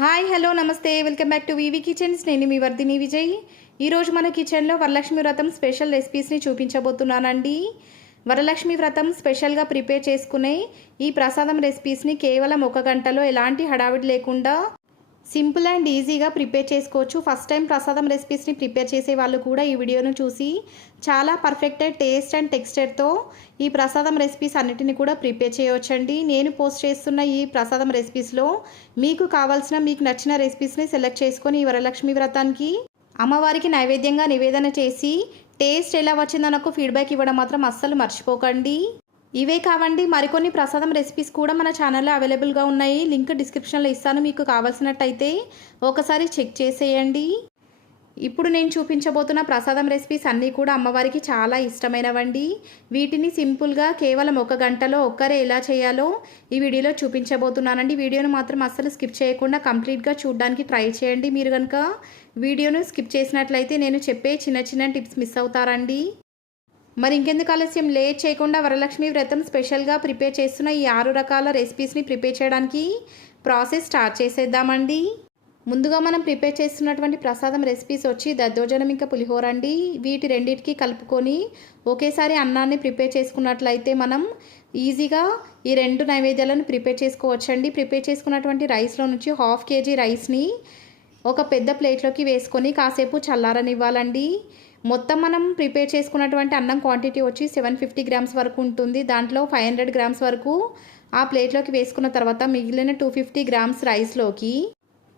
Hi hello నమస్తే welcome back to VV kitchens. నేను మీ వర్ధిని విజయ్. ఈరోజు మన కిచెన్లో వరలక్ష్మి వ్రతం స్పెషల్ రెసిపీస్ని చూపించబోతున్నానండి. వరలక్ష్మి వ్రతం స్పెషల్గా ప్రిపేర్ చేసుకునే ఈ ప్రసాదం రెసిపీస్ని కేవలం 1 గంటలో ఎలాంటి హడావిడి లేకుండా సింపుల్ అండ్ ఈజీగా ప్రిపేర్ చేసుకోవచ్చు. ఫస్ట్ టైం ప్రసాదం రెసిపీస్ని ప్రిపేర్ చేసే వాళ్ళు కూడా ఈ వీడియోను చూసి చాలా పర్ఫెక్ట్ టేస్ట్ అండ్ టెక్స్చర్తో ఈ ప్రసాదం రెసిపీస్ అన్నిటిని కూడా ప్రిపేర్ చేయవచ్చండి. నేను పోస్ట్ చేస్తున్న ఈ ప్రసాదం రెసిపీస్లో మీకు కావాల్సిన మీకు నచ్చిన రెసిపీస్ని సెలెక్ట్ చేసుకొని ఈ వరలక్ష్మి వ్రతానికి అమ్మవారికి నైవేద్యంగా నివేదన చేసి టేస్ట్ ఎలా వచ్చిందో నాకు ఫీడ్బ్యాక్ ఇవ్వడం మాత్రం అస్సలు మర్చిపోకండి. ఇవే కావండి, మరికొన్ని ప్రసాదం రెసిపీస్ కూడా మన ఛానల్లో అవైలబుల్గా ఉన్నాయి. లింక్ డిస్క్రిప్షన్లో ఇస్తాను, మీకు కావాల్సినట్టయితే ఒకసారి చెక్ చేసేయండి. ఇప్పుడు నేను చూపించబోతున్న ప్రసాదం రెసిపీస్ అన్నీ కూడా అమ్మవారికి చాలా ఇష్టమైనవండి. వీటిని సింపుల్గా కేవలం 1 గంటలో ఒక్కరే ఎలా చేయాలో ఈ వీడియోలో చూపించబోతున్నానండి. వీడియోను మాత్రం అస్సలు స్కిప్ చేయకుండా కంప్లీట్గా చూడడానికి ట్రై చేయండి. మీరు కనుక వీడియోను స్కిప్ చేసినట్లయితే నేను చెప్పే చిన్న చిన్న టిప్స్ మిస్ అవుతారండి. మరి ఇంకెందుకు ఆలస్యం, లేట్ చేయకుండా వరలక్ష్మి వ్రతం స్పెషల్గా ప్రిపేర్ చేస్తున్న ఈ 6 రకాల రెసిపీస్ని ప్రిపేర్ చేయడానికి ప్రాసెస్ స్టార్ట్ చేసేద్దామండి. ముందుగా మనం ప్రిపేర్ చేస్తున్నటువంటి ప్రసాదం రెసిపీస్ వచ్చి దద్దోజనం ఇంకా పులిహోర అండి. వీటి రెండింటికి కలుపుకొని ఒకేసారి అన్నాన్ని ప్రిపేర్ చేసుకున్నట్లయితే మనం ఈజీగా ఈ 2 నైవేద్యాలను ప్రిపేర్ చేసుకోవచ్చండి. ప్రిపేర్ చేసుకున్నటువంటి రైస్లో నుంచి 1/2 kg రైస్ని ఒక పెద్ద ప్లేట్లోకి వేసుకొని కాసేపు చల్లారనివ్వాలండి. మొత్తం మనం ప్రిపేర్ చేసుకున్నటువంటి అన్నం క్వాంటిటీ వచ్చి 750 గ్రామ్స్ వరకు ఉంటుంది. దాంట్లో 500 గ్రామ్స్ వరకు ఆ ప్లేట్లోకి వేసుకున్న తర్వాత మిగిలిన 250 గ్రామ్స్ రైస్లోకి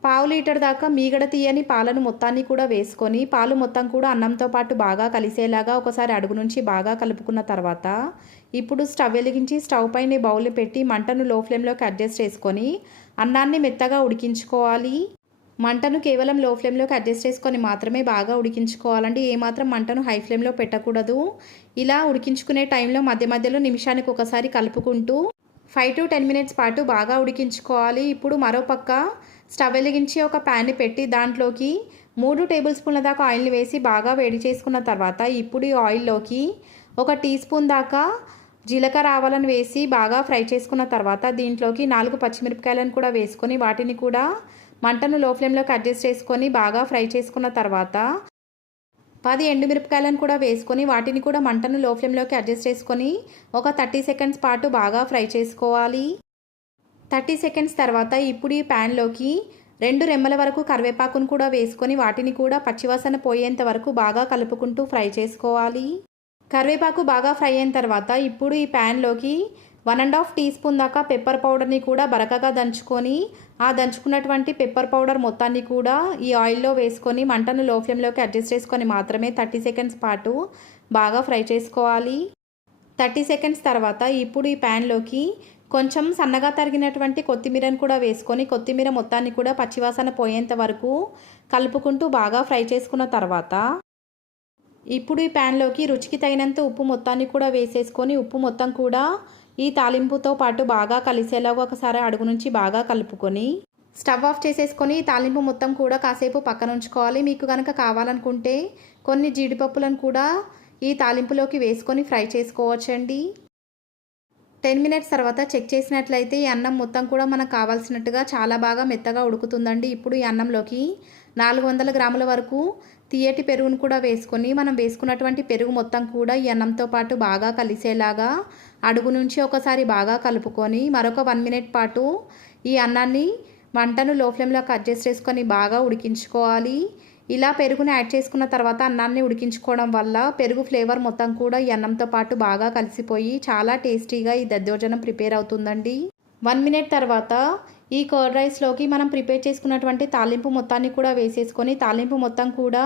1/2 లీటర్ దాకా మీగడ తీయని పాలను మొత్తాన్ని కూడా వేసుకొని పాలు మొత్తం కూడా అన్నంతో పాటు బాగా కలిసేలాగా ఒకసారి అడుగు నుంచి బాగా కలుపుకున్న తర్వాత ఇప్పుడు స్టవ్ వెలిగించి స్టవ్ పైన బౌల్ పెట్టి మంటను లో ఫ్లేమ్లోకి అడ్జస్ట్ చేసుకొని అన్నాన్ని మెత్తగా ఉడికించుకోవాలి. మంటను కేవలం లో ఫ్లేమ్లోకి అడ్జస్ట్ చేసుకొని మాత్రమే బాగా ఉడికించుకోవాలండి. ఏమాత్రం మంటను హై ఫ్లేమ్లో పెట్టకూడదు. ఇలా ఉడికించుకునే టైంలో మధ్య మధ్యలో నిమిషానికి ఒకసారి కలుపుకుంటూ 5 to 10 మినిట్స్ పాటు బాగా ఉడికించుకోవాలి. ఇప్పుడు మరోపక్క స్టవ్ వెలిగించి ఒక ప్యాన్ని పెట్టి దాంట్లోకి 3 టేబుల్ స్పూన్ల దాకా ఆయిల్ని వేసి బాగా వేడి చేసుకున్న తర్వాత ఇప్పుడు ఈ ఆయిల్లోకి 1 టీ స్పూన్ దాకా జీలకర్ర ఆవాలను వేసి బాగా ఫ్రై చేసుకున్న తర్వాత దీంట్లోకి 4 పచ్చిమిరపకాయలను కూడా వేసుకొని వాటిని కూడా మంటను లో ఫ్లేమ్లోకి అడ్జస్ట్ చేసుకొని బాగా ఫ్రై చేసుకున్న తర్వాత 10 ఎండుమిరపకాయలను కూడా వేసుకొని వాటిని కూడా మంటను లో ఫ్లేమ్లోకి అడ్జస్ట్ చేసుకొని ఒక 30 సెకండ్స్ పాటు బాగా ఫ్రై చేసుకోవాలి. 30 సెకండ్స్ తర్వాత ఇప్పుడు ఈ ప్యాన్లోకి 2 రెమ్మల వరకు కరివేపాకును కూడా వేసుకొని వాటిని కూడా పచ్చివాసన పోయేంత వరకు బాగా కలుపుకుంటూ ఫ్రై చేసుకోవాలి. కరివేపాకు బాగా ఫ్రై అయిన తర్వాత ఇప్పుడు ఈ ప్యాన్లోకి 1.5 టీ స్పూన్ దాకా పెప్పర్ పౌడర్ని కూడా బరకగా దంచుకొని ఆ దంచుకున్నటువంటి పెప్పర్ పౌడర్ మొత్తాన్ని కూడా ఈ ఆయిల్లో వేసుకొని మంటను లో ఫ్లేమ్లోకి అడ్జస్ట్ చేసుకొని మాత్రమే 30 సెకండ్స్ పాటు బాగా ఫ్రై చేసుకోవాలి. 30 సెకండ్స్ తర్వాత ఇప్పుడు ఈ ప్యాన్లోకి కొంచెం సన్నగా తరిగినటువంటి కొత్తిమీరను కూడా వేసుకొని కొత్తిమీర మొత్తాన్ని కూడా పచ్చివాసన పోయేంత వరకు కలుపుకుంటూ బాగా ఫ్రై చేసుకున్న తర్వాత ఇప్పుడు ఈ ప్యాన్లోకి రుచికి తగినంత ఉప్పు మొత్తాన్ని కూడా వేసేసుకొని ఉప్పు మొత్తం కూడా ఈ తాలింపుతో పాటు బాగా కలిసేలాగా ఒకసారి అడుగు నుంచి బాగా కలుపుకొని స్టవ్ ఆఫ్ చేసేసుకొని తాలింపు మొత్తం కూడా కాసేపు పక్కన ఉంచుకోవాలి. మీకు కనుక కావాలనుకుంటే కొన్ని జీడిపప్పులను కూడా ఈ తాలింపులోకి వేసుకొని ఫ్రై చేసుకోవచ్చండి. 10 మినిట్స్ తర్వాత చెక్ చేసినట్లయితే ఈ అన్నం మొత్తం కూడా మనకు కావాల్సినట్టుగా చాలా బాగా మెత్తగా ఉడుకుతుందండి. ఇప్పుడు ఈ అన్నంలోకి 400 గ్రాముల వరకు తీయటి పెరుగును కూడా వేసుకొని మనం వేసుకున్నటువంటి పెరుగు మొత్తం కూడా ఈ అన్నంతో పాటు బాగా కలిసేలాగా అడుగు నుంచి ఒకసారి బాగా కలుపుకొని మరొక 1 మినిట్ పాటు ఈ అన్నాన్ని మంటను లో ఫ్లేమ్లోకి అడ్జస్ట్ చేసుకొని బాగా ఉడికించుకోవాలి. ఇలా పెరుగుని యాడ్ చేసుకున్న తర్వాత అన్నాన్ని ఉడికించుకోవడం వల్ల పెరుగు ఫ్లేవర్ మొత్తం కూడా ఈ అన్నంతో పాటు బాగా కలిసిపోయి చాలా టేస్టీగా ఈ దద్దోజనం ప్రిపేర్ అవుతుందండి. 1 మినిట్ తర్వాత ఈ కర్డ్ రైస్లోకి మనం ప్రిపేర్ చేసుకున్నటువంటి తాలింపు మొత్తాన్ని కూడా వేసేసుకొని తాలింపు మొత్తం కూడా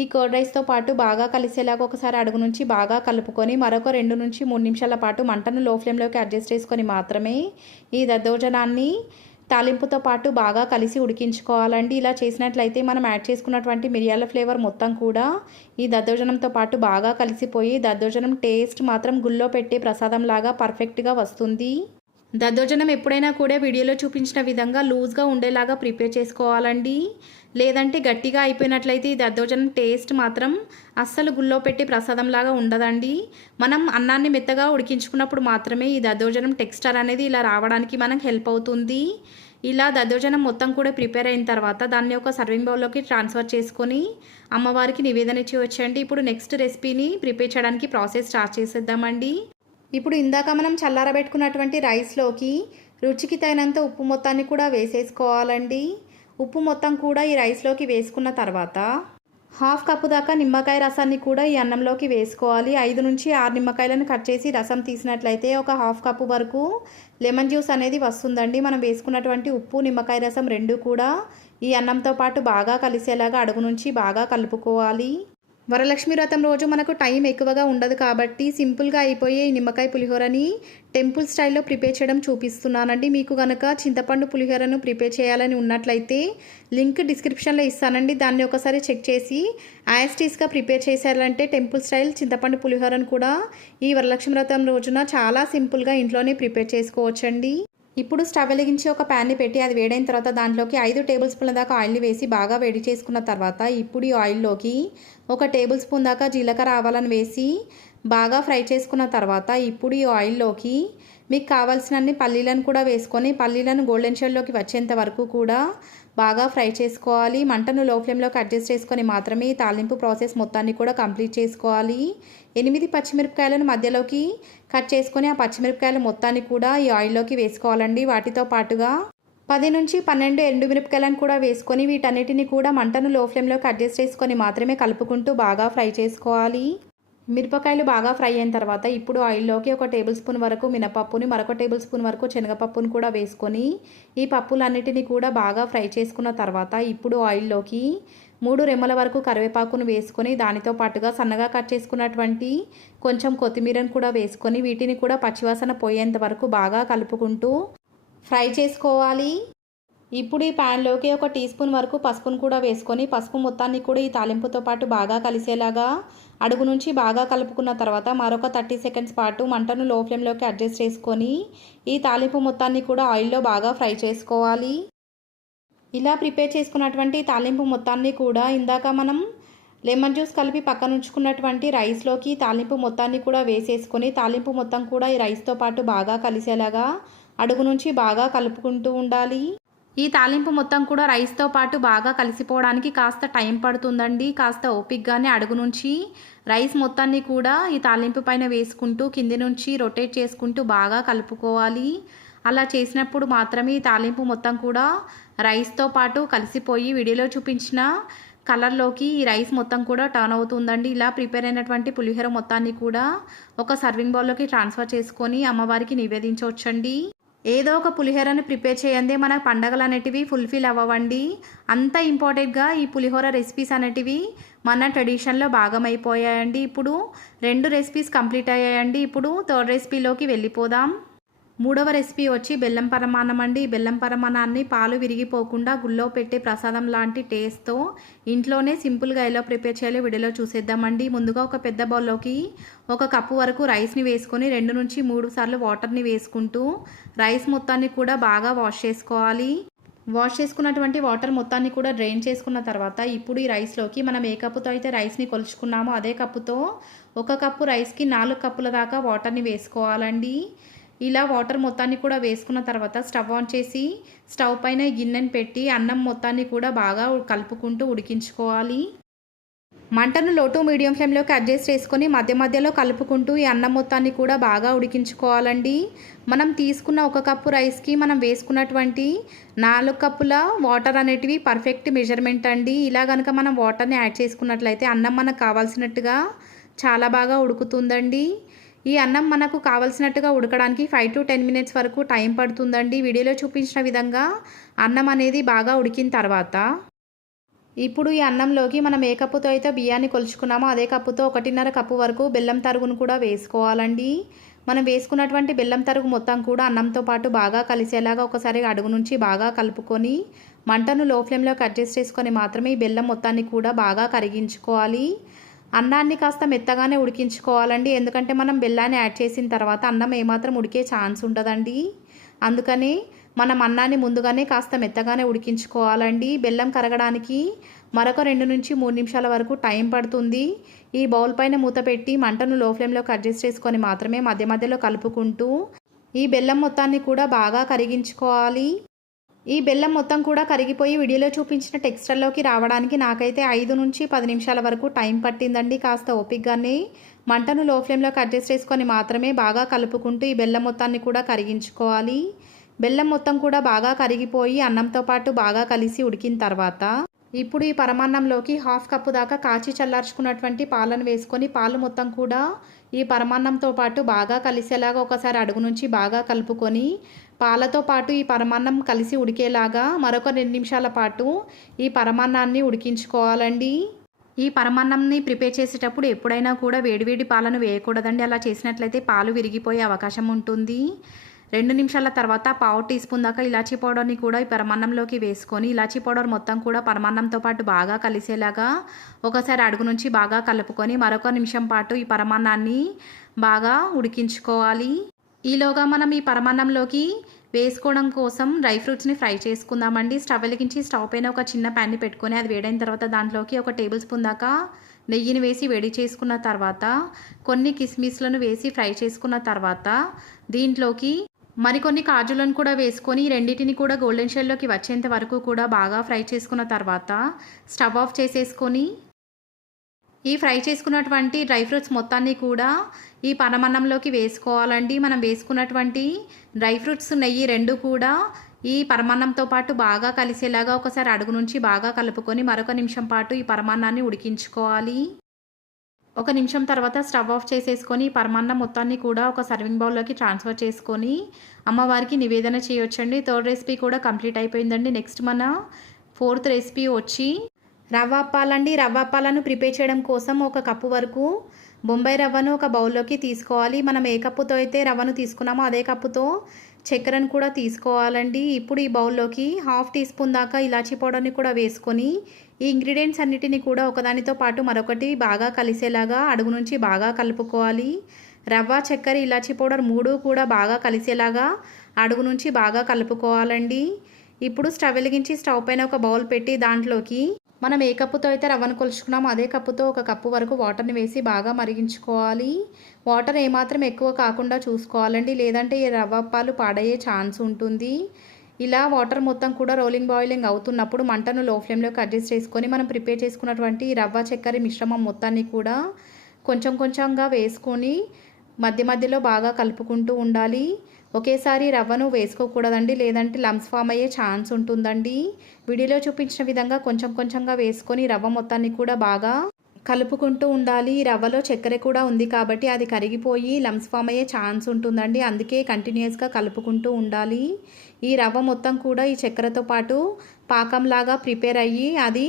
ఈ కర్డ్ రైస్తో పాటు బాగా కలిసేలాగా ఒకసారి అడుగు నుంచి బాగా కలుపుకొని మరొక 2 నుంచి 3 నిమిషాల పాటు మంటను లో ఫ్లేమ్లోకి అడ్జస్ట్ చేసుకొని మాత్రమే ఈ దద్దోజనాన్ని తాలింపుతో పాటు బాగా కలిసి ఉడికించుకోవాలండి. ఇలా చేసినట్లయితే మనం యాడ్ చేసుకున్నటువంటి మిరియాల ఫ్లేవర్ మొత్తం కూడా ఈ దద్దోజనంతో పాటు బాగా కలిసిపోయి దద్దోజనం టేస్ట్ మాత్రం గుళ్ళో పెట్టే ప్రసాదం లాగా పర్ఫెక్ట్గా వస్తుంది. దద్దోజనం ఎప్పుడైనా కూడా వీడియోలో చూపించిన విధంగా లూజ్గా ఉండేలాగా ప్రిపేర్ చేసుకోవాలండి. లేదంటే గట్టిగా అయిపోయినట్లయితే ఈ దద్దోజనం టేస్ట్ మాత్రం అస్సలు గుళ్ళో పెట్టి ప్రసాదంలాగా ఉండదండి. మనం అన్నాన్ని మెత్తగా ఉడికించుకున్నప్పుడు మాత్రమే ఈ దద్దోజనం టెక్స్చర్ అనేది ఇలా రావడానికి మనకు హెల్ప్ అవుతుంది. ఇలా దద్దోజనం మొత్తం కూడా ప్రిపేర్ అయిన తర్వాత దాన్ని ఒక సర్వింగ్ బౌల్లోకి ట్రాన్స్ఫర్ చేసుకొని అమ్మవారికి నివేదన ఇచ్చి వచ్చేయండి. ఇప్పుడు నెక్స్ట్ రెసిపీని ప్రిపేర్ చేయడానికి ప్రాసెస్ స్టార్ట్ చేసేద్దామండి. ఇప్పుడు ఇందాక మనం చల్లారబెట్టుకున్నటువంటి రైస్లోకి రుచికి తగినంత ఉప్పు మొత్తాన్ని కూడా వేసేసుకోవాలండి. ఉప్పు మొత్తం కూడా ఈ రైస్లోకి వేసుకున్న తర్వాత హాఫ్ కప్పు దాకా నిమ్మకాయ రసాన్ని కూడా ఈ అన్నంలోకి వేసుకోవాలి. 5 నుంచి 6 నిమ్మకాయలను కట్ చేసి రసం తీసినట్లయితే ఒక హాఫ్ కప్పు వరకు లెమన్ జ్యూస్ అనేది వస్తుందండి. మనం వేసుకున్నటువంటి ఉప్పు నిమ్మకాయ రసం రెండు కూడా ఈ అన్నంతో పాటు బాగా కలిసేలాగా అడుగు నుంచి బాగా కలుపుకోవాలి. వరలక్ష్మి వ్రతం రోజు మనకు టైం ఎక్కువగా ఉండదు కాబట్టి సింపుల్గా అయిపోయే ఈ నిమ్మకాయ పులిహోరని టెంపుల్ స్టైల్లో ప్రిపేర్ చేయడం చూపిస్తున్నానండి. మీకు కనుక చింతపండు పులిహోరను ప్రిపేర్ చేయాలని ఉన్నట్లయితే లింక్ డిస్క్రిప్షన్లో ఇస్తానండి. దాన్ని ఒకసారి చెక్ చేసి యాస్టీస్గా ప్రిపేర్ చేశారంటే టెంపుల్ స్టైల్ చింతపండు పులిహోరను కూడా ఈ వరలక్ష్మి వ్రతం రోజున చాలా సింపుల్గా ఇంట్లోనే ప్రిపేర్ చేసుకోవచ్చండి. ఇప్పుడు స్టవ్ వెలిగించి ఒక ప్యాన్ని పెట్టి అది వేడైన తర్వాత దాంట్లోకి 5 టేబుల్ స్పూన్ల దాకా ఆయిల్ని వేసి బాగా వేడి చేసుకున్న తర్వాత ఇప్పుడు ఈ ఆయిల్లోకి 1 టేబుల్ స్పూన్ దాకా జీలకర్ర ఆవాలను వేసి బాగా ఫ్రై చేసుకున్న తర్వాత ఇప్పుడు ఈ ఆయిల్లోకి మీకు కావాల్సినన్ని పల్లీలను కూడా వేసుకొని పల్లీలను గోల్డెన్ షేడ్లోకి వచ్చేంత వరకు కూడా బాగా ఫ్రై చేసుకోవాలి. మంటను లో ఫ్లేమ్లోకి అడ్జస్ట్ చేసుకొని మాత్రమే ఈ తాలింపు ప్రాసెస్ మొత్తాన్ని కూడా కంప్లీట్ చేసుకోవాలి. 8 పచ్చిమిరపకాయలను మధ్యలోకి కట్ చేసుకొని ఆ పచ్చిమిరపకాయలు మొత్తాన్ని కూడా ఈ ఆయిల్లోకి వేసుకోవాలండి. వాటితో పాటుగా 10 నుంచి 12 ఎండుమిరపకాయలను కూడా వేసుకొని వీటన్నిటిని కూడా మంటను లో ఫ్లేమ్లోకి అడ్జస్ట్ చేసుకొని మాత్రమే కలుపుకుంటూ బాగా ఫ్రై చేసుకోవాలి. మిరపకాయలు బాగా ఫ్రై అయిన తర్వాత ఇప్పుడు ఆయిల్లోకి 1 టేబుల్ స్పూన్ వరకు మినపప్పుని మరొక టేబుల్ స్పూన్ వరకు శనగపప్పును కూడా వేసుకొని ఈ పప్పులన్నిటిని కూడా బాగా ఫ్రై చేసుకున్న తర్వాత ఇప్పుడు ఆయిల్లోకి 3 రెమ్మల వరకు కరివేపాకును వేసుకొని దానితో పాటుగా సన్నగా కట్ చేసుకున్నటువంటి కొంచెం కొత్తిమీరను కూడా వేసుకొని వీటిని కూడా పచ్చివాసన పోయేంత వరకు బాగా కలుపుకుంటూ ఫ్రై చేసుకోవాలి. ఇప్పుడు ఈ ప్యాన్లోకి 1 టీ స్పూన్ వరకు పసుపును కూడా వేసుకొని పసుపు మొత్తాన్ని కూడా ఈ తాలింపుతో పాటు బాగా కలిసేలాగా అడుగు నుంచి బాగా కలుపుకున్న తర్వాత మరొక 30 సెకండ్స్ పాటు మంటను లో ఫ్లేమ్లోకి అడ్జస్ట్ చేసుకొని ఈ తాలింపు మొత్తాన్ని కూడా ఆయిల్లో బాగా ఫ్రై చేసుకోవాలి. ఇలా ప్రిపేర్ చేసుకున్నటువంటి తాలింపు మొత్తాన్ని కూడా ఇందాక మనం లెమన్ జ్యూస్ కలిపి పక్కన ఉంచుకున్నటువంటి రైస్లోకి తాలింపు మొత్తాన్ని కూడా వేసేసుకొని తాలింపు మొత్తం కూడా ఈ రైస్తో పాటు బాగా కలిసేలాగా అడుగు నుంచి బాగా కలుపుకుంటూ ఉండాలి. ఈ తాలింపు మొత్తం కూడా రైస్తో పాటు బాగా కలిసిపోవడానికి కాస్త టైం పడుతుందండి. కాస్త ఓపిక్గానే అడుగు నుంచి రైస్ మొత్తాన్ని కూడా ఈ తాలింపు పైన వేసుకుంటూ కింది నుంచి రొటేట్ చేసుకుంటూ బాగా కలుపుకోవాలి. అలా చేసినప్పుడు మాత్రమే ఈ తాలింపు మొత్తం కూడా రైస్తో పాటు కలిసిపోయి వీడియోలో చూపించిన కలర్లోకి ఈ రైస్ మొత్తం కూడా టర్న్ అవుతుందండి. ఇలా ప్రిపేర్ అయినటువంటి పులిహోర మొత్తాన్ని కూడా ఒక సర్వింగ్ బౌల్లోకి ట్రాన్స్ఫర్ చేసుకొని అమ్మవారికి నివేదించవచ్చండి. ఏదో ఒక పులిహోరను ప్రిపేర్ చేయండి మన పండగలు అనేటివి ఫుల్ఫిల్ అవ్వండి. అంత ఇంపార్టెంట్గా ఈ పులిహోర రెసిపీస్ అనేటివి మన ట్రెడిషన్లో భాగమైపోయాయండి. ఇప్పుడు 2 రెసిపీస్ కంప్లీట్ అయ్యాయండి. ఇప్పుడు 3rd రెసిపీలోకి వెళ్ళిపోదాం. 3వ రెసిపీ వచ్చి బెల్లం పరమాన్నం అండి. బెల్లం పరమాన్నాన్ని పాలు విరిగిపోకుండా గుళ్ళో పెట్టే ప్రసాదం లాంటి టేస్ట్తో ఇంట్లోనే సింపుల్గా ఎలా ప్రిపేర్ చేయాలో వీడియోలో చూసేద్దామండి. ముందుగా ఒక పెద్ద బౌల్లోకి 1 కప్పు వరకు రైస్ని వేసుకొని 2 నుంచి 3 సార్లు వాటర్ని వేసుకుంటూ రైస్ మొత్తాన్ని కూడా బాగా వాష్ చేసుకోవాలి. వాష్ చేసుకున్నటువంటి వాటర్ మొత్తాన్ని కూడా డ్రైన్ చేసుకున్న తర్వాత ఇప్పుడు ఈ రైస్లోకి మనం ఏ కప్పుతో అయితే రైస్ని కొలుచుకున్నామో అదే కప్పుతో 1 కప్పు రైస్కి 4 కప్పుల దాకా వాటర్ని వేసుకోవాలండి. ఇలా వాటర్ మొత్తాన్ని కూడా వేసుకున్న తర్వాత స్టవ్ ఆన్ చేసి స్టవ్ పైన గిన్నెని పెట్టి అన్నం మొత్తాన్ని కూడా బాగా కలుపుకుంటూ ఉడికించుకోవాలి. మంటను లో టు మీడియం ఫ్లేమ్లోకి అడ్జస్ట్ చేసుకొని మధ్య మధ్యలో కలుపుకుంటూ ఈ అన్నం మొత్తాన్ని కూడా బాగా ఉడికించుకోవాలండి. మనం తీసుకున్న 1 కప్పు రైస్కి మనం వేసుకున్నటువంటి 4 కప్పుల వాటర్ అనేటివి పర్ఫెక్ట్ మెజర్మెంట్ అండి. ఇలా కనుక మనం వాటర్ని యాడ్ చేసుకున్నట్లయితే అన్నం మనకు కావాల్సినట్టుగా చాలా బాగా ఉడుకుతుందండి. ఈ అన్నం మనకు కావాల్సినట్టుగా ఉడకడానికి 5 to 10 మినిట్స్ వరకు టైం పడుతుందండి. వీడియోలో చూపించిన విధంగా అన్నం అనేది బాగా ఉడికిన తర్వాత ఇప్పుడు ఈ అన్నంలోకి మనం ఏ కప్పుతో అయితే బియ్యాన్ని కొలుచుకున్నామో అదే కప్పుతో 1.5 కప్పు వరకు బెల్లం తరుగును కూడా వేసుకోవాలండి. మనం వేసుకున్నటువంటి బెల్లం తరుగు మొత్తం కూడా అన్నంతో పాటు బాగా కలిసేలాగా ఒకసారి అడుగు నుంచి బాగా కలుపుకొని మంటను లో ఫ్లేమ్లోకి అడ్జస్ట్ చేసుకొని మాత్రమే ఈ బెల్లం మొత్తాన్ని కూడా బాగా కరిగించుకోవాలి. అన్నాన్ని కాస్త మెత్తగానే ఉడికించుకోవాలండి. ఎందుకంటే మనం బెల్లాన్ని యాడ్ చేసిన తర్వాత అన్నం ఏమాత్రం ఉడికే ఛాన్స్ ఉండదండి. అందుకని మనం అన్నాన్ని ముందుగానే కాస్త మెత్తగానే ఉడికించుకోవాలండి. బెల్లం కరగడానికి మరొక 2 నుంచి 3 నిమిషాల వరకు టైం పడుతుంది. ఈ బౌల్ పైన మూత పెట్టి మంటను లో ఫ్లేమ్లోకి అడ్జస్ట్ చేసుకొని మాత్రమే మధ్య మధ్యలో కలుపుకుంటూ ఈ బెల్లం మొత్తాన్ని కూడా బాగా కరిగించుకోవాలి. ఈ బెల్లం మొత్తం కూడా కరిగిపోయి వీడియోలో చూపించిన టెక్స్చర్లోకి రావడానికి నాకైతే 5 నుంచి 10 నిమిషాల వరకు టైం పట్టిందండి. కాస్త ఓపికగానే మంటను లో ఫ్లేమ్లోకి అడ్జస్ట్ చేసుకొని మాత్రమే బాగా కలుపుకుంటూ ఈ బెల్లం మొత్తాన్ని కూడా కరిగించుకోవాలి. బెల్లం మొత్తం కూడా బాగా కరిగిపోయి అన్నంతో పాటు బాగా కలిసి ఉడికిన తర్వాత ఇప్పుడు ఈ పరమాన్నంలోకి 1/2 కప్పు దాకా కాచి చల్లార్చుకున్నటువంటి పాలను వేసుకొని పాలు మొత్తం కూడా ఈ పరమాన్నంతో పాటు బాగా కలిసేలాగా ఒకసారి అడుగు నుంచి బాగా కలుపుకొని పాలతో పాటు ఈ పరమాన్నం కలిసి ఉడికేలాగా మరొక 2 నిమిషాల పాటు ఈ పరమాన్నాన్ని ఉడికించుకోవాలండి. ఈ పరమాన్నంని ప్రిపేర్ చేసేటప్పుడు ఎప్పుడైనా కూడా వేడివేడి పాలను వేయకూడదండి. అలా చేసినట్లయితే పాలు విరిగిపోయే అవకాశం ఉంటుంది. 2 నిమిషాల తర్వాత పావు టీ స్పూన్ దాకా ఇలాచీ పౌడర్ని కూడా ఈ పరమాన్నంలోకి వేసుకొని ఇలాచీ పౌడర్ మొత్తం కూడా పరమాన్నంతో పాటు బాగా కలిసేలాగా ఒకసారి అడుగు నుంచి బాగా కలుపుకొని మరొక నిమిషం పాటు ఈ పరమాన్నాన్ని బాగా ఉడికించుకోవాలి. ఈలోగా మనం ఈ పరమాన్నంలోకి వేసుకోవడం కోసం డ్రై ఫ్రూట్స్ని ఫ్రై చేసుకుందామండి. స్టవ్ వెలిగించి స్టవ్ పైన ఒక చిన్న ప్యాన్ని పెట్టుకొని అది వేడైన తర్వాత దాంట్లోకి 1 టేబుల్ స్పూన్ దాకా నెయ్యిని వేసి వేడి చేసుకున్న తర్వాత కొన్ని కిస్మిస్లను వేసి ఫ్రై చేసుకున్న తర్వాత దీంట్లోకి మరికొన్ని కాజులను కూడా వేసుకొని రెండింటిని కూడా గోల్డెన్ షేడ్లోకి వచ్చేంత వరకు కూడా బాగా ఫ్రై చేసుకున్న తర్వాత స్టవ్ ఆఫ్ చేసేసుకొని ఈ ఫ్రై చేసుకున్నటువంటి డ్రై ఫ్రూట్స్ మొత్తాన్ని కూడా ఈ పరమాన్నంలోకి వేసుకోవాలండి. మనం వేసుకున్నటువంటి డ్రై ఫ్రూట్స్ నెయ్యి రెండు కూడా ఈ పరమాన్నంతో పాటు బాగా కలిసేలాగా ఒకసారి అడుగు నుంచి బాగా కలుపుకొని మరొక నిమిషం పాటు ఈ పరమాన్నాన్ని ఉడికించుకోవాలి. 1 నిమిషం తర్వాత స్టవ్ ఆఫ్ చేసేసుకొని ఈ పరమాన్నం మొత్తాన్ని కూడా ఒక సర్వింగ్ బౌల్లోకి ట్రాన్స్ఫర్ చేసుకొని అమ్మవారికి నివేదన చేయొచ్చండి. 3rd రెసిపీ కూడా కంప్లీట్ అయిపోయిందండి. నెక్స్ట్ మన 4th రెసిపీ వచ్చి రవ్వ అప్పాలండి. రవ్వ అప్పాలను ప్రిపేర్ చేయడం కోసం 1 కప్పు వరకు బొంబాయి రవ్వను ఒక బౌల్లోకి తీసుకోవాలి. మనం ఏ కప్పుతో అయితే రవ్వను తీసుకున్నామో అదే కప్పుతో చక్కెరను కూడా తీసుకోవాలండి. ఇప్పుడు ఈ బౌల్లోకి 1/2 టీ స్పూన్ దాకా ఇలాచీ పౌడర్ని కూడా వేసుకొని ఈ ఇంగ్రీడియంట్స్ అన్నిటిని కూడా ఒకదానితో పాటు మరొకటి బాగా కలిసేలాగా అడుగు నుంచి బాగా కలుపుకోవాలి. రవ్వ, చక్కెర, ఇలాచీ పౌడర్ 3 కూడా బాగా కలిసేలాగా అడుగు నుంచి బాగా కలుపుకోవాలండి. ఇప్పుడు స్టవ్ వెలిగించి స్టవ్ పైన ఒక బౌల్ పెట్టి దాంట్లోకి మనం ఏ కప్పుతో అయితే రవ్వను కొలుచుకున్నామో అదే కప్పుతో 1 కప్పు వరకు వాటర్ని వేసి బాగా మరిగించుకోవాలి. వాటర్ ఏమాత్రం ఎక్కువ కాకుండా చూసుకోవాలండి, లేదంటే ఈ రవ్వ అప్పాలు పాడయ్యే ఛాన్స్ ఉంటుంది. ఇలా వాటర్ మొత్తం కూడా బాయిలింగ్ అవుతున్నప్పుడు మంటను లో ఫ్లేమ్లోకి అడ్జస్ట్ చేసుకొని మనం ప్రిపేర్ చేసుకున్నటువంటి ఈ రవ్వ చక్కెర మిశ్రమం మొత్తాన్ని కూడా కొంచెం కొంచెంగా వేసుకొని మధ్య మధ్యలో బాగా కలుపుకుంటూ ఉండాలి. ఒకేసారి రవ్వను వేసుకోకూడదండి, లేదంటే లమ్స్ ఫామ్ అయ్యే ఛాన్స్ ఉంటుందండి. వీడియోలో చూపించిన విధంగా కొంచెం కొంచెంగా వేసుకొని రవ్వ మొత్తాన్ని కూడా బాగా కలుపుకుంటూ ఉండాలి. రవ్వలో చక్కెర కూడా ఉంది కాబట్టి అది కరిగిపోయి లమ్స్ ఫామ్ అయ్యే ఛాన్స్ ఉంటుందండి. అందుకే కంటిన్యూస్గా కలుపుకుంటూ ఉండాలి. ఈ రవ్వ మొత్తం కూడా ఈ చక్కెరతో పాటు పాకంలాగా ప్రిపేర్ అయ్యి అది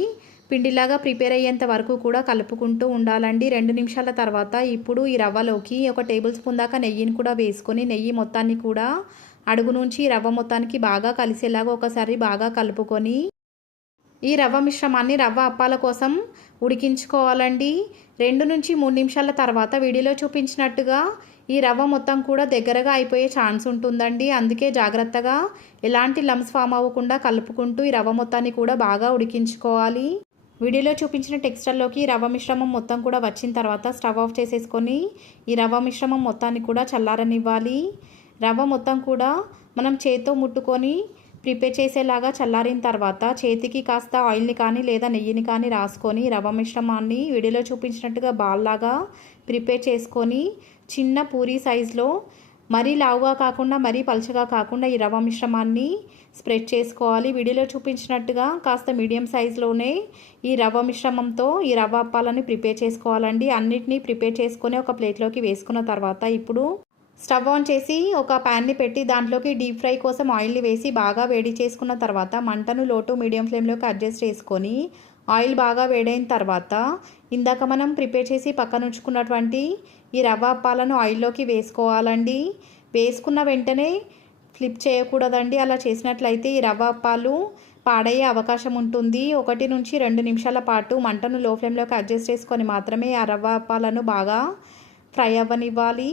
పిండిలాగా ప్రిపేర్ అయ్యేంత వరకు కూడా కలుపుకుంటూ ఉండాలండి. 2 నిమిషాల తర్వాత ఇప్పుడు ఈ రవ్వలోకి 1 టేబుల్ స్పూన్ దాకా నెయ్యిని కూడా వేసుకొని నెయ్యి మొత్తాన్ని కూడా అడుగు నుంచి రవ్వ మొత్తానికి బాగా కలిసేలాగా ఒకసారి బాగా కలుపుకొని ఈ రవ్వ మిశ్రమాన్ని రవ్వ అప్పాల కోసం ఉడికించుకోవాలండి. 2 నుంచి 3 నిమిషాల తర్వాత వీడియోలో చూపించినట్టుగా ఈ రవ్వ మొత్తం కూడా దగ్గరగా అయిపోయే ఛాన్స్ ఉంటుందండి. అందుకే జాగ్రత్తగా ఎలాంటి లమ్స్ ఫామ్ అవ్వకుండా కలుపుకుంటూ ఈ రవ్వ మొత్తాన్ని కూడా బాగా ఉడికించుకోవాలి. వీడియోలో చూపించిన టెక్స్చర్లోకి రవ్వ మిశ్రమం మొత్తం కూడా వచ్చిన తర్వాత స్టవ్ ఆఫ్ చేసేసుకొని ఈ రవ్వ మిశ్రమం మొత్తాన్ని కూడా చల్లారనివ్వాలి. రవ్వ మొత్తం కూడా మనం చేత్తో ముట్టుకొని ప్రిపేర్ చేసేలాగా చల్లారిన తర్వాత చేతికి కాస్త ఆయిల్ని కానీ లేదా నెయ్యిని కానీ రాసుకొని రవ్వ మిశ్రమాన్ని వీడియోలో చూపించినట్టుగా బాల్ లాగా ప్రిపేర్ చేసుకొని చిన్న పూరీ సైజులో మరీ లావుగా కాకుండా మరీ పలుచగా కాకుండా ఈ రవ్వ మిశ్రమాన్ని స్ప్రెడ్ చేసుకోవాలి. వీడియోలో చూపించినట్టుగా కాస్త మీడియం సైజులోనే ఈ రవ్వ మిశ్రమంతో ఈ రవ్వ అప్పాలని ప్రిపేర్ చేసుకోవాలండి. అన్నిటినీ ప్రిపేర్ చేసుకొని ఒక ప్లేట్లోకి వేసుకున్న తర్వాత ఇప్పుడు స్టవ్ ఆన్ చేసి ఒక ప్యాన్ని పెట్టి దాంట్లోకి డీప్ ఫ్రై కోసం ఆయిల్ని వేసి బాగా వేడి చేసుకున్న తర్వాత మంటను లో టు మీడియం ఫ్లేమ్లోకి అడ్జస్ట్ చేసుకొని ఆయిల్ బాగా వేడైన తర్వాత ఇందాక మనం ప్రిపేర్ చేసి పక్కన ఉంచుకున్నటువంటి ఈ రవ్వ అప్పాలను ఆయిల్లోకి వేసుకోవాలండి. వేసుకున్న వెంటనే ఫ్లిప్ చేయకూడదండి. అలా చేసినట్లయితే ఈ రవ్వ అప్పాలు పాడయ్యే అవకాశం ఉంటుంది. 1 నుంచి 2 నిమిషాల పాటు మంటను లో ఫ్లేమ్లోకి అడ్జస్ట్ చేసుకొని మాత్రమే ఆ రవ్వ అప్పాలను బాగా ఫ్రై అవ్వనివ్వాలి.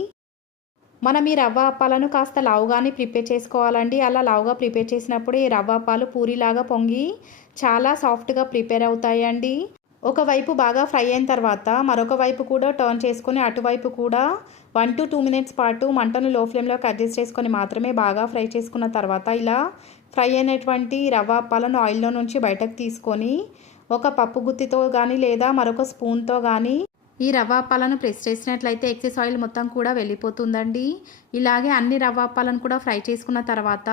మనం ఈ రవ్వ అప్పాలను కాస్త లావుగానే ప్రిపేర్ చేసుకోవాలండి. అలా లావుగా ప్రిపేర్ చేసినప్పుడు ఈ రవ్వ అప్పాలు పూరిలాగా పొంగి చాలా సాఫ్ట్గా ప్రిపేర్ అవుతాయండి. ఒకవైపు బాగా ఫ్రై అయిన తర్వాత మరొక వైపు కూడా టర్న్ చేసుకొని అటువైపు కూడా 1 to 2 మినిట్స్ పాటు మంటను లో ఫ్లేమ్లోకి అడ్జస్ట్ చేసుకొని మాత్రమే బాగా ఫ్రై చేసుకున్న తర్వాత ఇలా ఫ్రై అయినటువంటి రవ్వ అప్పాలను ఆయిల్లో నుంచి బయటకు తీసుకొని ఒక పప్పు గుత్తితో కానీ లేదా మరొక స్పూన్తో కానీ ఈ రవ్వ అప్పాలను ప్రెస్ చేసినట్లయితే ఎక్సెస్ ఆయిల్ మొత్తం కూడా వెళ్ళిపోతుందండి. ఇలాగే అన్ని రవ్వ అప్పాలను కూడా ఫ్రై చేసుకున్న తర్వాత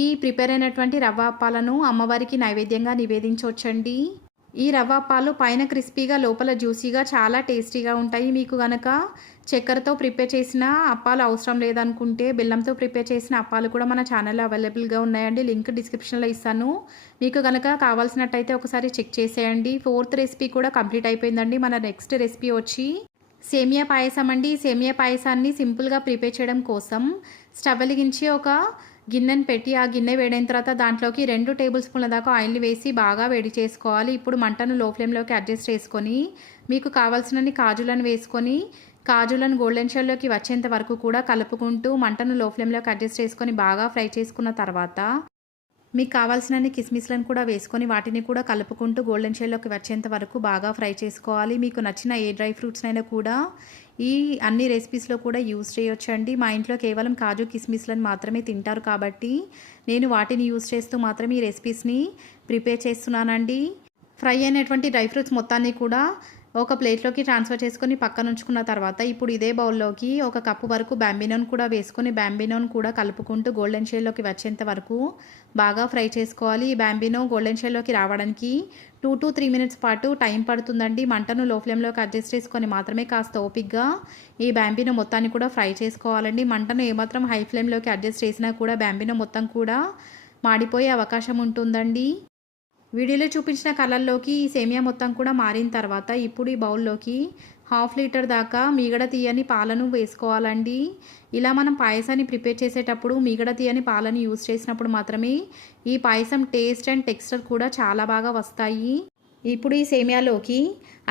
ఈ ప్రిపేర్ అయినటువంటి రవ్వ అప్పాలను అమ్మవారికి నైవేద్యంగా నివేదించవచ్చండి. ఈ రవ్వ అప్పాలు పైన క్రిస్పీగా లోపల జ్యూసీగా చాలా టేస్టీగా ఉంటాయి. మీకు గనక చక్కెరతో ప్రిపేర్ చేసిన అప్పాలు అవసరం లేదనుకుంటే బెల్లంతో ప్రిపేర్ చేసిన అప్పాలు కూడా మన ఛానల్లో అవైలబుల్గా ఉన్నాయండి. లింక్ డిస్క్రిప్షన్లో ఇస్తాను. మీకు కనుక కావాల్సినట్టయితే ఒకసారి చెక్ చేసేయండి. 4th రెసిపీ కూడా కంప్లీట్ అయిపోయిందండి. మన నెక్స్ట్ రెసిపీ వచ్చి సేమియా పాయసం అండి. సేమియా పాయసాన్ని సింపుల్గా ప్రిపేర్ చేయడం కోసం స్టవ్ వెలిగించి ఒక గిన్నెను పెట్టి ఆ గిన్నె వేడైన తర్వాత దాంట్లోకి 2 టేబుల్ స్పూన్ల దాకా ఆయిల్ని వేసి బాగా వేడి చేసుకోవాలి. ఇప్పుడు మంటను లో ఫ్లేమ్లోకి అడ్జస్ట్ చేసుకొని మీకు కావాల్సినన్ని కాజులను వేసుకొని కాజులను గోల్డెన్ షేడ్లోకి వచ్చేంత వరకు కూడా కలుపుకుంటూ మంటను లో ఫ్లేమ్లోకి అడ్జస్ట్ చేసుకొని బాగా ఫ్రై చేసుకున్న తర్వాత మీకు కావాల్సినన్ని కిస్మిస్లను కూడా వేసుకొని వాటిని కూడా కలుపుకుంటూ గోల్డెన్ షేడ్లోకి వచ్చేంత వరకు బాగా ఫ్రై చేసుకోవాలి. మీకు నచ్చిన ఏ డ్రై ఫ్రూట్స్నైనా కూడా ఈ అన్ని రెసిపీస్లో కూడా యూజ్ చేయొచ్చండి. మా ఇంట్లో కేవలం కాజు కిస్మిస్లను మాత్రమే తింటారు కాబట్టి నేను వాటిని యూజ్ చేస్తూ మాత్రమే ఈ రెసిపీస్ని ప్రిపేర్ చేస్తున్నానండి. ఫ్రై అయినటువంటి డ్రై ఫ్రూట్స్ మొత్తాన్ని కూడా ఒక ప్లేట్లోకి ట్రాన్స్ఫర్ చేసుకొని పక్కన ఉంచుకున్న తర్వాత ఇప్పుడు ఇదే బౌల్లోకి 1 కప్పు వరకు బ్యాంబినోన్ కూడా వేసుకొని బ్యాంబినోన్ కూడా కలుపుకుంటూ గోల్డెన్ షేడ్లోకి వచ్చేంత వరకు బాగా ఫ్రై చేసుకోవాలి. ఈ బ్యాంబినో గోల్డెన్ షేడ్లోకి రావడానికి 2 to 3 మినిట్స్ పాటు టైం పడుతుందండి. మంటను లో ఫ్లేమ్లోకి అడ్జస్ట్ చేసుకొని మాత్రమే కాస్త ఓపిక్గా ఈ బ్యాంబినో మొత్తాన్ని కూడా ఫ్రై చేసుకోవాలండి. మంటను ఏమాత్రం హై ఫ్లేమ్లోకి అడ్జస్ట్ చేసినా కూడా బ్యాంబినో మొత్తం కూడా మాడిపోయే అవకాశం ఉంటుందండి. వీడియోలో చూపించిన కలర్లోకి ఈ సేమియా మొత్తం కూడా మారిన తర్వాత ఇప్పుడు ఈ బౌల్లోకి 1/2 లీటర్ దాకా మీగడ తీయని పాలను వేసుకోవాలండి. ఇలా మనం పాయసాన్ని ప్రిపేర్ చేసేటప్పుడు మీగడ తీయని పాలను యూజ్ చేసినప్పుడు మాత్రమే ఈ పాయసం టేస్ట్ అండ్ టెక్స్చర్ కూడా చాలా బాగా వస్తాయి. ఇప్పుడు ఈ సేమియాలోకి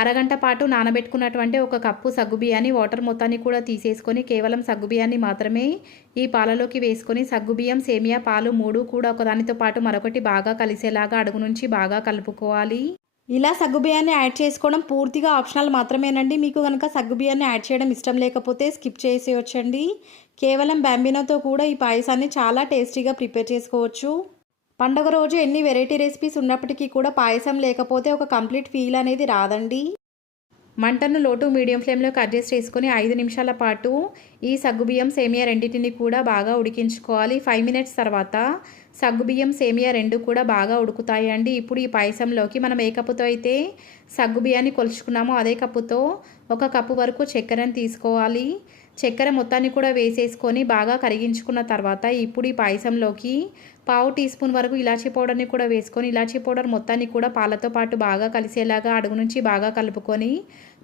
అరగంట పాటు నానబెట్టుకున్నటువంటి 1 కప్పు సగ్గుబియ్యాన్ని వాటర్ మొత్తాన్ని కూడా తీసేసుకొని కేవలం సగ్గుబియ్యాన్ని మాత్రమే ఈ పాలలోకి వేసుకొని సగ్గుబియ్యం సేమియా పాలు 3 కూడా ఒకదానితో పాటు మరొకటి బాగా కలిసేలాగా అడుగు నుంచి బాగా కలుపుకోవాలి. ఇలా సగ్గుబియ్యాన్ని యాడ్ చేసుకోవడం పూర్తిగా ఆప్షనల్ మాత్రమేనండి. మీకు కనుక సగ్గుబియ్యాన్ని యాడ్ చేయడం ఇష్టం లేకపోతే స్కిప్ చేసేయొచ్చండి. కేవలం బ్యాంబినోతో కూడా ఈ పాయసాన్ని చాలా టేస్టీగా ప్రిపేర్ చేసుకోవచ్చు. పండుగ రోజు ఎన్ని వెరైటీ రెసిపీస్ ఉన్నప్పటికీ కూడా పాయసం లేకపోతే ఒక కంప్లీట్ ఫీల్ అనేది రాదండి. మంటను లో టు మీడియం ఫ్లేమ్లోకి అడ్జస్ట్ చేసుకొని 5 నిమిషాల పాటు ఈ సగ్గుబియ్యం సేమియా రెండింటిని కూడా బాగా ఉడికించుకోవాలి. 5 మినిట్స్ తర్వాత సగ్గుబియ్యం సేమియా 2 కూడా బాగా ఉడుకుతాయండి. ఇప్పుడు ఈ పాయసంలోకి మనం ఏ కప్పుతో అయితే సగ్గుబియ్యాన్ని కొలుచుకున్నామో అదే కప్పుతో 1 కప్పు వరకు చక్కెరను తీసుకోవాలి. చక్కెర మొత్తాన్ని కూడా వేసేసుకొని బాగా కరిగించుకున్న తర్వాత ఇప్పుడు ఈ పాయసంలోకి 1/2 టీ స్పూన్ వరకు ఇలాచీ పౌడర్ని కూడా వేసుకొని ఇలాచీ పౌడర్ మొత్తాన్ని కూడా పాలతో పాటు బాగా కలిసేలాగా అడుగు నుంచి బాగా కలుపుకొని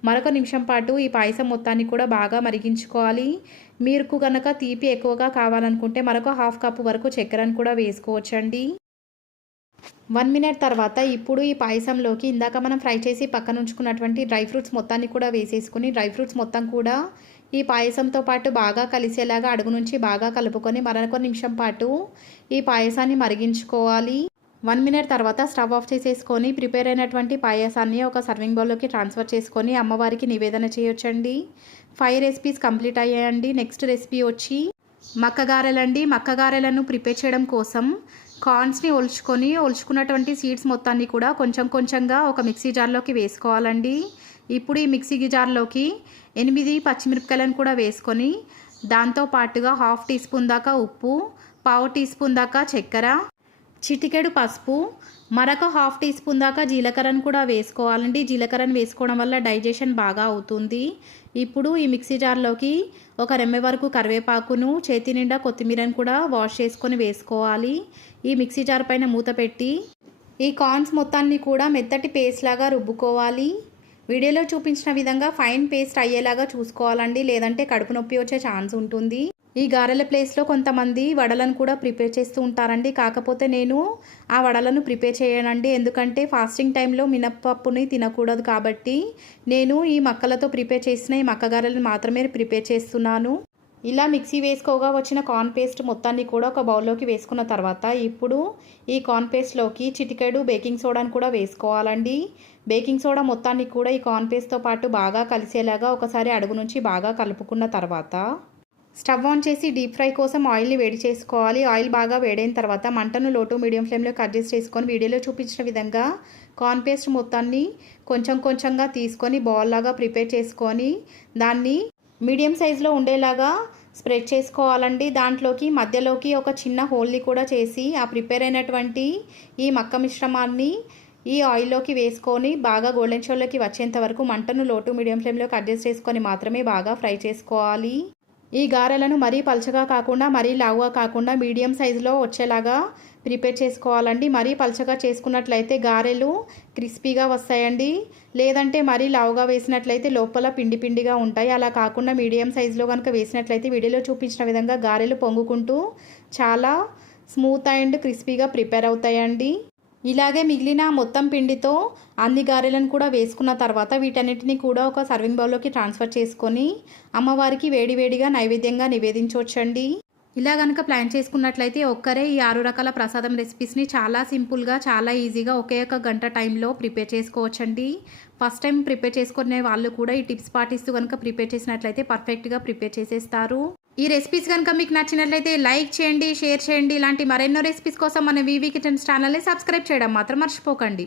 మరొక నిమిషం పాటు ఈ పాయసం మొత్తాన్ని కూడా బాగా మరిగించుకోవాలి. మీకు కనుక తీపి ఎక్కువగా కావాలనుకుంటే మరొక 1/2 కప్పు వరకు చక్కెరను కూడా వేసుకోవచ్చండి. 1 మినిట్ తర్వాత ఇప్పుడు ఈ పాయసంలోకి ఇందాక మనం ఫ్రై చేసి పక్కన ఉంచుకున్నటువంటి డ్రై ఫ్రూట్స్ మొత్తాన్ని కూడా వేసేసుకుని డ్రై ఫ్రూట్స్ మొత్తం కూడా ఈ పాయసంతో పాటు బాగా కలిసేలాగా అడుగు నుంచి బాగా కలుపుకొని మరొక నిమిషం పాటు ఈ పాయసాన్ని మరిగించుకోవాలి. 1 మినిట్ తర్వాత స్టవ్ ఆఫ్ చేసేసుకొని ప్రిపేర్ అయినటువంటి పాయసాన్ని ఒక సర్వింగ్ బౌల్లోకి ట్రాన్స్ఫర్ చేసుకొని అమ్మవారికి నివేదన చేయొచ్చండి. 5 రెసిపీస్ కంప్లీట్ అయ్యాయండి. నెక్స్ట్ రెసిపీ వచ్చి మక్కగారెలండి. మక్కగారెలను ప్రిపేర్ చేయడం కోసం కార్న్స్ని ఒలుచుకున్నటువంటి సీడ్స్ మొత్తాన్ని కూడా కొంచెం కొంచెంగా ఒక మిక్సీ జార్లోకి వేసుకోవాలండి. ఇప్పుడు ఈ మిక్సీ జార్లోకి 8 పచ్చిమిరపకాయలను కూడా వేసుకొని దాంతో పాటుగా 1/2 టీ స్పూన్ దాకా ఉప్పు, 1/4 టీ స్పూన్ దాకా చక్కెర, చిటికెడు పసుపు, మరొక 1/2 టీ స్పూన్ దాకా జీలకర్రను కూడా వేసుకోవాలండి. జీలకర్రను వేసుకోవడం వల్ల డైజెషన్ బాగా అవుతుంది. ఇప్పుడు ఈ మిక్సీ జార్లోకి 1 రెమ్మె వరకు కరివేపాకును చేతి నిండా కొత్తిమీరను కూడా వాష్ చేసుకొని వేసుకోవాలి. ఈ మిక్సీ జార్ పైన మూత పెట్టి ఈ కార్న్స్ మొత్తాన్ని కూడా మెత్తటి పేస్ట్ లాగా రుబ్బుకోవాలి. వీడియోలో చూపించిన విధంగా ఫైన్ పేస్ట్ అయ్యేలాగా చూసుకోవాలండి, లేదంటే కడుపు నొప్పి వచ్చే ఛాన్స్ ఉంటుంది. ఈ గారెల ప్లేస్లో కొంతమంది వడలను కూడా ప్రిపేర్ చేస్తూ ఉంటారండి. కాకపోతే నేను ఆ వడలను ప్రిపేర్ చేయనండి, ఎందుకంటే ఫాస్టింగ్ టైంలో మినప్పప్పుని తినకూడదు కాబట్టి నేను ఈ మక్కలతో ప్రిపేర్ చేసిన ఈ మక్క గారెలను మాత్రమే ప్రిపేర్ చేస్తున్నాను. ఇలా మిక్సీ వేసుకోగా వచ్చిన కార్న్ పేస్ట్ మొత్తాన్ని కూడా ఒక బౌల్లోకి వేసుకున్న తర్వాత ఇప్పుడు ఈ కార్న్ పేస్ట్లోకి చిటికెడు బేకింగ్ సోడాను కూడా వేసుకోవాలండి. బేకింగ్ సోడా మొత్తాన్ని కూడా ఈ కార్న్ పేస్ట్తో పాటు బాగా కలిసేలాగా ఒకసారి అడుగు నుంచి బాగా కలుపుకున్న తర్వాత స్టవ్ ఆన్ చేసి డీప్ ఫ్రై కోసం ఆయిల్ని వేడి చేసుకోవాలి. ఆయిల్ బాగా వేడైన తర్వాత మంటను లో టు మీడియం ఫ్లేమ్లోకి అడ్జస్ట్ చేసుకొని వీడియోలో చూపించిన విధంగా కార్న్ పేస్ట్ మొత్తాన్ని కొంచెం కొంచెంగా తీసుకొని బాల్ లాగా ప్రిపేర్ చేసుకొని దాన్ని మీడియం సైజులో ఉండేలాగా స్ప్రెడ్ చేసుకోవాలండి. దాంట్లోకి మధ్యలోకి ఒక చిన్న హోల్ని కూడా చేసి ఆ ప్రిపేర్ అయినటువంటి ఈ మక్క మిశ్రమాన్ని ఈ ఆయిల్లోకి వేసుకొని బాగా గోల్డెన్ షోల్లోకి వచ్చేంత వరకు మంటను లో టు మీడియం ఫ్లేమ్లోకి అడ్జస్ట్ చేసుకొని మాత్రమే బాగా ఫ్రై చేసుకోవాలి. ఈ గారెలను మరీ పల్చగా కాకుండా మరీ లావుగా కాకుండా మీడియం సైజులో వచ్చేలాగా ప్రిపేర్ చేసుకోవాలండి. మరీ పల్చగా చేసుకున్నట్లయితే గారెలు క్రిస్పీగా వస్తాయండి. లేదంటే మరీ లావుగా వేసినట్లయితే లోపల పిండి పిండిగా ఉంటాయి. అలా కాకుండా మీడియం సైజులో కనుక వేసినట్లయితే వీడియోలో చూపించిన విధంగా గారెలు పొంగుకుంటూ చాలా స్మూత్ అండ్ క్రిస్పీగా ప్రిపేర్ అవుతాయండి. ఇలాగే మిగిలిన మొత్తం పిండితో అన్ని గారెలను కూడా వేసుకున్న తర్వాత వీటన్నిటిని కూడా ఒక సర్వింగ్ బౌల్లోకి ట్రాన్స్ఫర్ చేసుకొని అమ్మవారికి వేడివేడిగా నైవేద్యంగా నివేదించవచ్చండి. ఇలా కనుక ప్లాన్ చేసుకున్నట్లయితే ఒక్కరే ఈ 6 రకాల ప్రసాదం రెసిపీస్ని చాలా సింపుల్గా చాలా ఈజీగా ఒకే ఒక గంట టైంలో ప్రిపేర్ చేసుకోవచ్చండి. ఫస్ట్ టైం ప్రిపేర్ చేసుకునే వాళ్ళు కూడా ఈ టిప్స్ పాటిస్తూ కనుక ప్రిపేర్ చేసినట్లయితే పర్ఫెక్ట్గా ప్రిపేర్ చేసేస్తారు. ఈ రెసిపీస్ కనుక మీకు నచ్చినట్లయితే లైక్ చేయండి, షేర్ చేయండి. ఇలాంటి మరెన్నో రెసిపీస్ కోసం మన వివి కిచెన్స్ ఛానల్ని సబ్స్క్రైబ్ చేయడం మాత్రం మర్చిపోకండి.